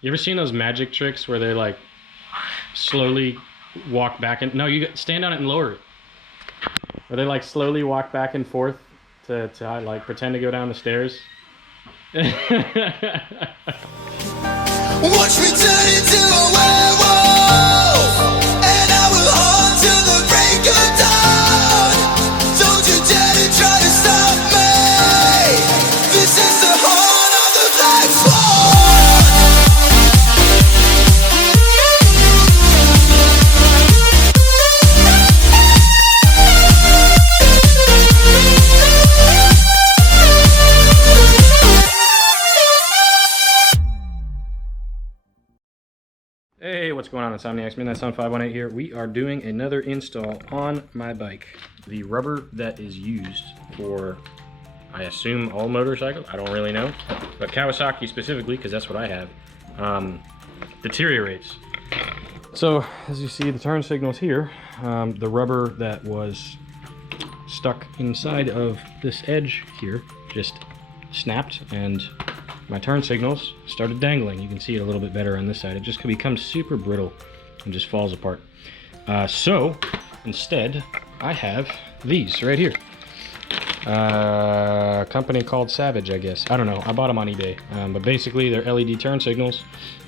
You ever seen those magic tricks where they like slowly walk back and... No, you stand on it and lower it. Where they like slowly walk back and forth to like pretend to go down the stairs. Watch me turn into a werewolf, and I will haunt till the break of dawn. Don't you dare to try to stop me. This is the horn of the Black Swan. Hey, what's going on? Insomniacs Midnight Sun 518 here. We are doing another install on my bike. The rubber that is used for, I assume, all motorcycles. I don't really know, but Kawasaki specifically, because that's what I have, deteriorates. So, as you see, the turn signals here, the rubber that was stuck inside of this edge here just snapped, and my turn signals started dangling. You can see it a little bit better on this side. It just becomes super brittle and just falls apart. So instead, I have these right here. A company called Savage, I guess. I don't know. I bought them on eBay. But basically, they're LED turn signals.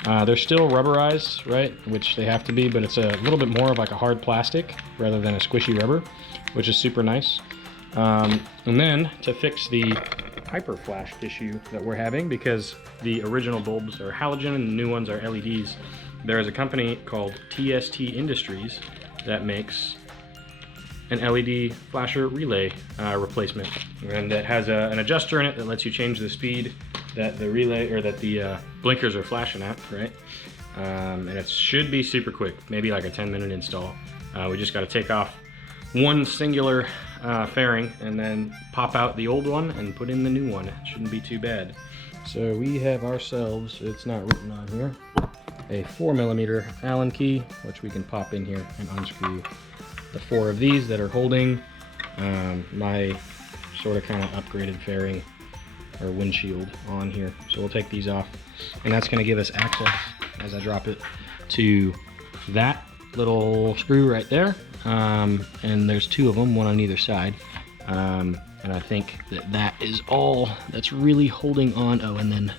They're still rubberized, right? Which they have to be, but it's a little bit more of like a hard plastic rather than a squishy rubber, which is super nice. And then to fix the hyper flash issue that we're having, because the original bulbs are halogen and the new ones are LEDs, there is a company called TST Industries that makes an LED flasher relay replacement, and that has an adjuster in it that lets you change the speed that the relay or that the blinkers are flashing at, right? And it should be super quick, maybe like a 10-minute install. We just got to take off one singular fairing and then pop out the old one and put in the new one. It shouldn't be too bad. So we have ourselves, it's not written on here, a 4mm Allen key, which we can pop in here and unscrew the 4 of these that are holding my sort of kind of upgraded fairing or windshield on here. So we'll take these off, and that's going to give us access, as I drop it, to that little screw right there. And there's 2 of them, one on either side. And I think that is all that's really holding on. Oh, and then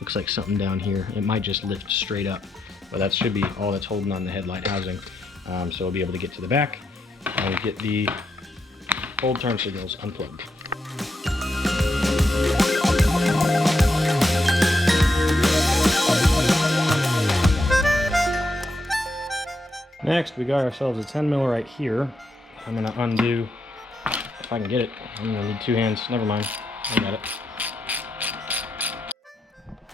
looks like something down here. It might just lift straight up, but that should be all that's holding on the headlight housing. So we'll be able to get to the back and get the old turn signals unplugged. Next, we got ourselves a 10mm right here. I'm gonna undo, if I can get it. I'm gonna need 2 hands. Never mind, I got it.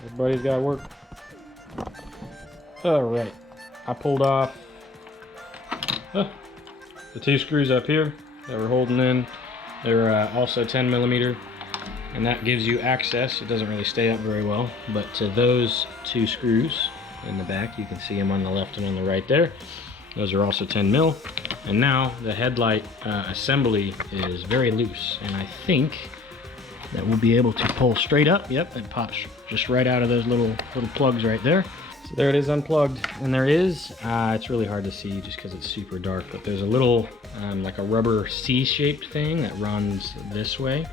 Everybody's got to work. All right, I pulled off the 2 screws up here that we're holding in. They're also 10mm, and that gives you access. It doesn't really stay up very well, but to those 2 screws in the back, you can see them on the left and on the right there. Those are also 10mm, and now the headlight assembly is very loose, and I think that we'll be able to pull straight up. Yep, it pops just right out of those little plugs right there. So there it is, unplugged, and there is, it's really hard to see just because it's super dark, but there's a little like a rubber C-shaped thing that runs this way.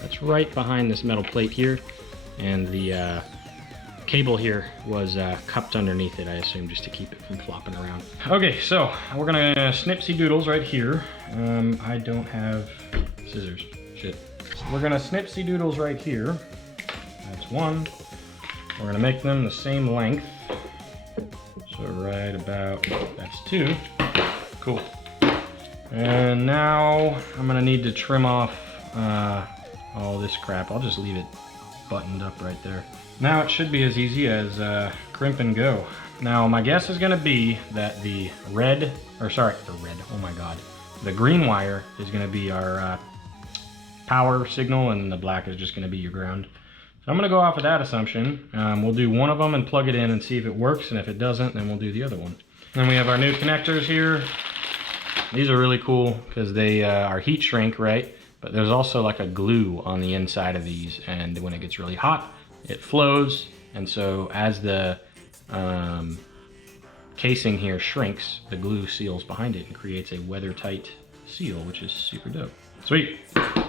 That's right behind this metal plate here, and the cable here was cupped underneath it, I assume, just to keep it from flopping around. Okay, so we're gonna snipsy doodles right here. I don't have scissors. Shit. So we're gonna snipsy doodles right here. That's 1. We're gonna make them the same length. So right about, that's 2. Cool. And now I'm gonna need to trim off all this crap. I'll just leave it buttoned up right there. Now it should be as easy as crimp and go. Now my guess is gonna be that the green wire is gonna be our power signal, and the black is just gonna be your ground. So I'm gonna go off of that assumption. We'll do one of them and plug it in and see if it works, and if it doesn't, then we'll do the other one. Then we have our new connectors here. These are really cool because they are heat shrink, right? But there's also like a glue on the inside of these, and when it gets really hot, it flows And so as the casing here shrinks, the glue seals behind it and creates a weather-tight seal, which is super dope. Sweet.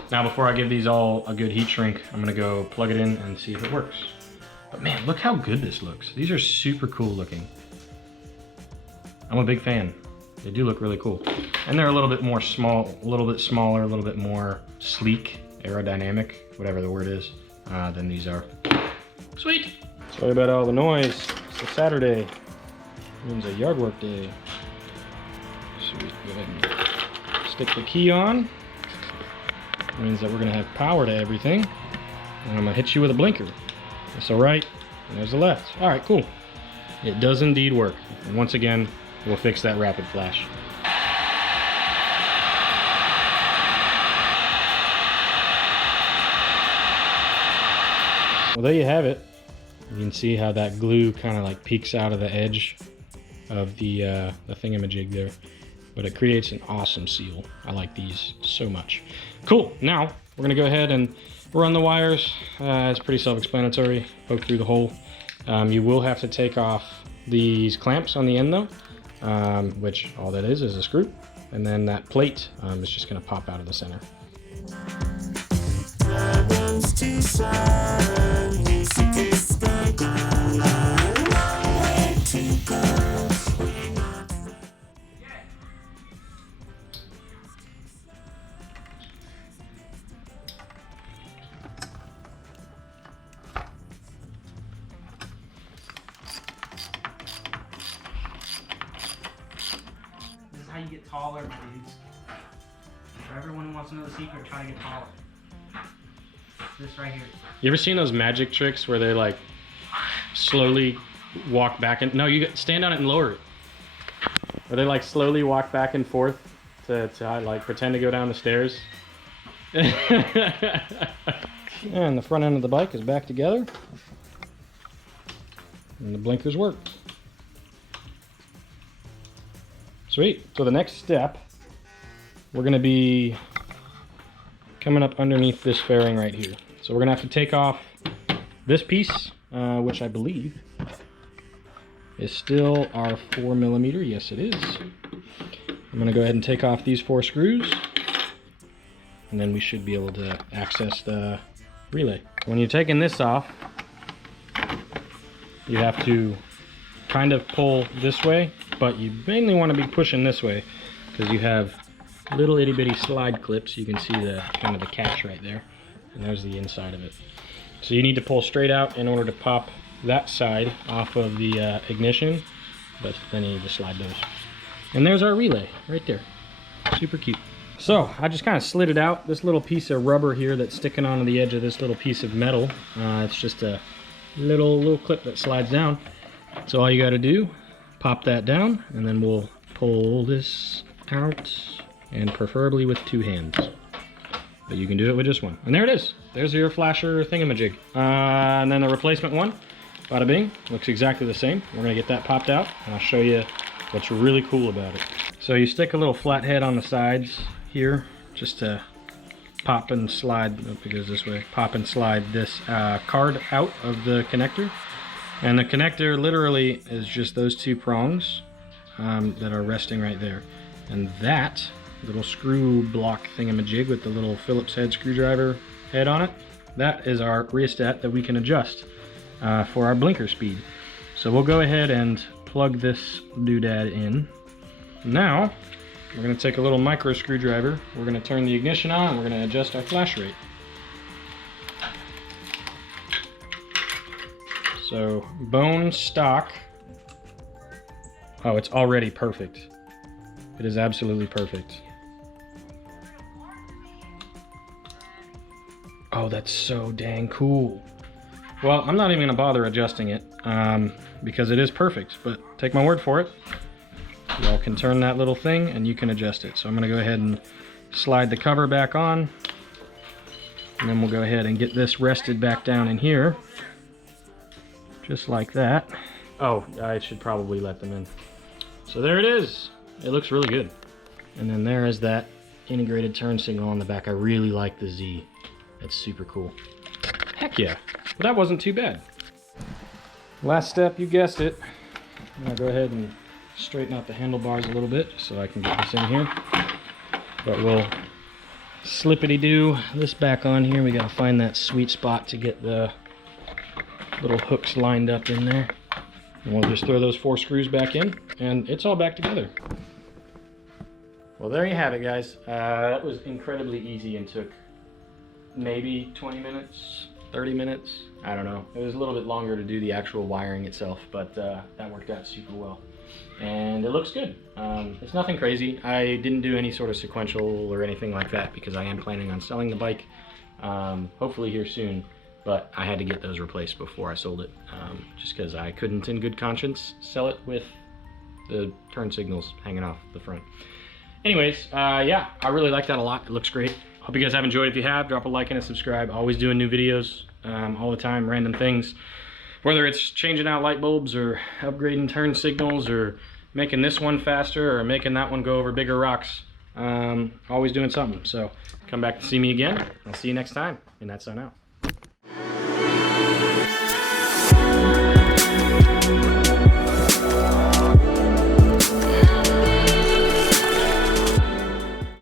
Now before I give these all a good heat shrink, I'm gonna go plug it in and see if it works. But man, look how good this looks. These are super cool looking. I'm a big fan. They do look really cool. And they're a little bit more small, a little bit smaller, a little bit more sleek, aerodynamic, whatever the word is, than these are. Sweet. Sorry about all the noise. It's a Saturday. It means a yard work day. Sweet. Go ahead and stick the key on. It means that we're gonna have power to everything. And I'm gonna hit you with a blinker. That's the right, and there's the left. All right, cool. It does indeed work. And once again, we'll fix that rapid flash. Well, there you have it. You can see how that glue kind of like peeks out of the edge of the thingamajig there. But it creates an awesome seal. I like these so much. Cool, now we're gonna go ahead and run the wires. It's pretty self-explanatory. Poke through the hole. You will have to take off these clamps on the end though, which all that is a screw. And then that plate is just gonna pop out of the center. How you get taller, my dudes. For everyone who wants to know the secret, try to get taller. This right here. You ever seen those magic tricks where they like slowly walk back and you stand on it and lower it? Where they like slowly walk back and forth to like pretend to go down the stairs. And the front end of the bike is back together. And the blinkers work. Sweet. So the next step, we're gonna be coming up underneath this fairing right here. So we're gonna have to take off this piece, which I believe is still our 4mm. Yes, it is. I'm gonna go ahead and take off these 4 screws, and then we should be able to access the relay. When you're taking this off, you have to kind of pull this way, but you mainly want to be pushing this way because you have little itty bitty slide clips. You can see the kind of the catch right there, and there's the inside of it. So you need to pull straight out in order to pop that side off of the ignition, but then you need to slide those. And there's our relay right there. Super cute. So I just kind of slid it out. This little piece of rubber here that's sticking onto the edge of this little piece of metal, it's just a little clip that slides down. So all you got to do, pop that down, and then we'll pull this out, and preferably with 2 hands. But you can do it with just one. And there it is. There's your flasher thingamajig. And then the replacement one, bada bing, looks exactly the same. We're gonna get that popped out, and I'll show you what's really cool about it. So you stick a little flat head on the sides here, just to pop and slide, hope it goes this way, pop and slide this card out of the connector. And the connector literally is just those 2 prongs that are resting right there. And that little screw block thingamajig with the little Phillips head screwdriver head on it, that is our rheostat that we can adjust for our blinker speed. So we'll go ahead and plug this doodad in. Now, we're gonna take a little micro screwdriver, we're gonna turn the ignition on, and we're gonna adjust our flash rate. So, bone stock. Oh, it's already perfect. It is absolutely perfect. Oh, that's so dang cool. Well, I'm not even gonna bother adjusting it because it is perfect, but take my word for it. Y'all can turn that little thing and you can adjust it. So I'm gonna go ahead and slide the cover back on, and then we'll go ahead and get this rested back down in here. Just like that. Oh, I should probably let them in. So there it is. It looks really good. And then there is that integrated turn signal on the back. I really like the Z. That's super cool. Heck yeah. Well, that wasn't too bad. Last step, you guessed it. I'm gonna go ahead and straighten out the handlebars a little bit so I can get this in here. But we'll slippity-do this back on here. We gotta find that sweet spot to get the little hooks lined up in there. And we'll just throw those 4 screws back in, and it's all back together. Well, there you have it, guys. That was incredibly easy and took maybe 20 minutes, 30 minutes. I don't know. It was a little bit longer to do the actual wiring itself, but that worked out super well. And it looks good. It's nothing crazy. I didn't do any sort of sequential or anything like that because I am planning on selling the bike, hopefully here soon. But I had to get those replaced before I sold it, just because I couldn't in good conscience sell it with the turn signals hanging off the front. Anyways, yeah, I really like that a lot. It looks great. Hope you guys have enjoyed. If you have, drop a like and a subscribe. Always doing new videos all the time, random things. Whether it's changing out light bulbs or upgrading turn signals or making this one faster or making that one go over bigger rocks. Always doing something. So come back to see me again. I'll see you next time. And that's on out.